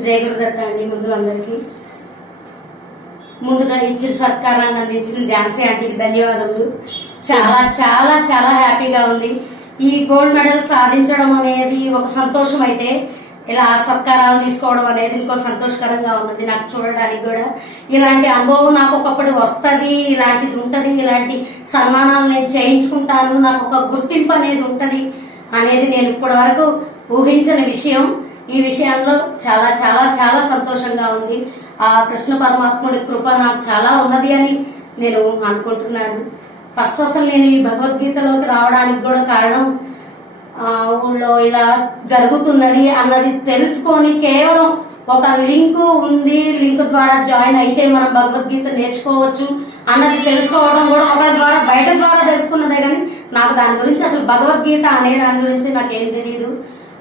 జయగురుదత్త అండి ముందు అందరికీ. ముందుగా ఇచ్చిన సత్కారాన్ని అందించిన ఝాన్సీ ఆంటీకి ధన్యవాదములు. చాలా చాలా చాలా హ్యాపీగా ఉంది. ఈ గోల్డ్ మెడల్ సాధించడం అనేది ఒక సంతోషం అయితే ఇలా సత్కారాలు తీసుకోవడం అనేది ఇంకో సంతోషకరంగా ఉన్నది నాకు చూడడానికి కూడా. ఇలాంటి అనుభవం నాకు ఒకప్పుడు వస్తుంది ఇలాంటిది ఉంటుంది ఇలాంటి సన్మానాలు నేను చేయించుకుంటాను నాకు ఒక గుర్తింపు అనేది ఉంటుంది అనేది నేను ఇప్పటి వరకు ఊహించని విషయం. ఈ విషయంలో చాలా చాలా చాలా సంతోషంగా ఉంది. ఆ కృష్ణ పరమాత్ముడి కృప నాకు చాలా ఉన్నది అని నేను అనుకుంటున్నాను. ఫస్ట్ అసలు నేను ఈ భగవద్గీతలోకి రావడానికి కూడా కారణం ఊళ్ళో ఇలా జరుగుతున్నది అన్నది తెలుసుకొని కేవలం ఒక లింక్ ఉంది లింక్ ద్వారా జాయిన్ అయితే మనం భగవద్గీత నేర్చుకోవచ్చు అన్నది తెలుసుకోవడం కూడా ఒకరి ద్వారా బయట ద్వారా తెలుసుకున్నదే కానీ నాకు దాని గురించి అసలు భగవద్గీత అనే దాని గురించి నాకేం తెలియదు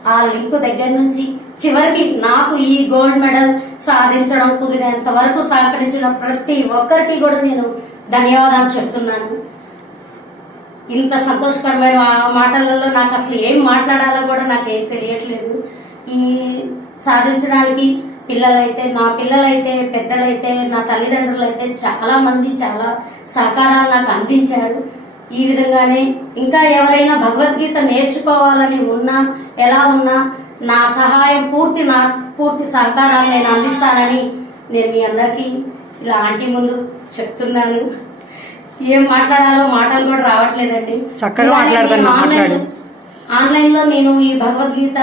ఆ లింక్ దగ్గర నుంచి చివరికి నాకు ఈ గోల్డ్ మెడల్ సాధించడం కుదిరేంత వరకు సహకరించిన ప్రతి ఒక్కరికి కూడా నేను ధన్యవాదాలు చెప్తున్నాను. ఇంత సంతోషకరమైన ఆ మాటలలో నాకు అసలు ఏం మాట్లాడాలో కూడా నాకు ఏం తెలియట్లేదు. ఈ సాధించడానికి పిల్లలైతే నా పిల్లలైతే పెద్దలైతే నా తల్లిదండ్రులు అయితే చాలా మంది చాలా సహకారాలు నాకు అందించారు. ఈ విధంగానే ఇంకా ఎవరైనా భగవద్గీత నేర్చుకోవాలని ఉన్నా ఎలా ఉన్నా నా సహాయం పూర్తి నా పూర్తి సహకారాలు నేను అందిస్తానని నేను మీ అందరికీ ఇలా ఆంటీ ముందు చెప్తున్నాను. ఏం మాట్లాడాలో మాటలు కూడా రావట్లేదండి. చక్కగా మాట్లాడుతున్నా, నేను ఆన్లైన్- మాట్లాడు. ఆన్లైన్లో నేను ఈ భగవద్గీత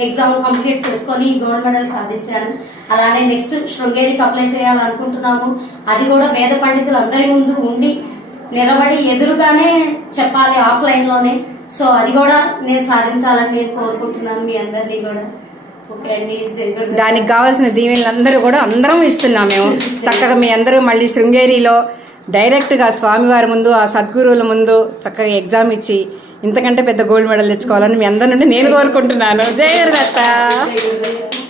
ఎగ్జామ్ కంప్లీట్ చేసుకొని గోల్డ్ మెడల్ సాధించాను. అలానే నెక్స్ట్ శృంగేరికి అప్లై చేయాలనుకుంటున్నాము. అది కూడా వేద పండితులు అందరి ముందు ఉండి నిలబడి ఎదురుగానే చెప్పాలి ఆఫ్లైన్లోనే. సో అది కూడా నేను సాధించాలని నేను కోరుకుంటున్నాను మీ అందరినీ కూడా. దానికి కావాల్సిన దీవెనలు అందరూ కూడా అందరం ఇస్తున్నాం మేము. చక్కగా మీ అందరూ మళ్ళీ శృంగేరిలో డైరెక్ట్గా స్వామివారి ముందు ఆ సద్గురువుల ముందు చక్కగా ఎగ్జామ్ ఇచ్చి ఇంతకంటే పెద్ద గోల్డ్ మెడల్ తెచ్చుకోవాలని మీ అందరి నుండి నేను కోరుకుంటున్నాను. జయ.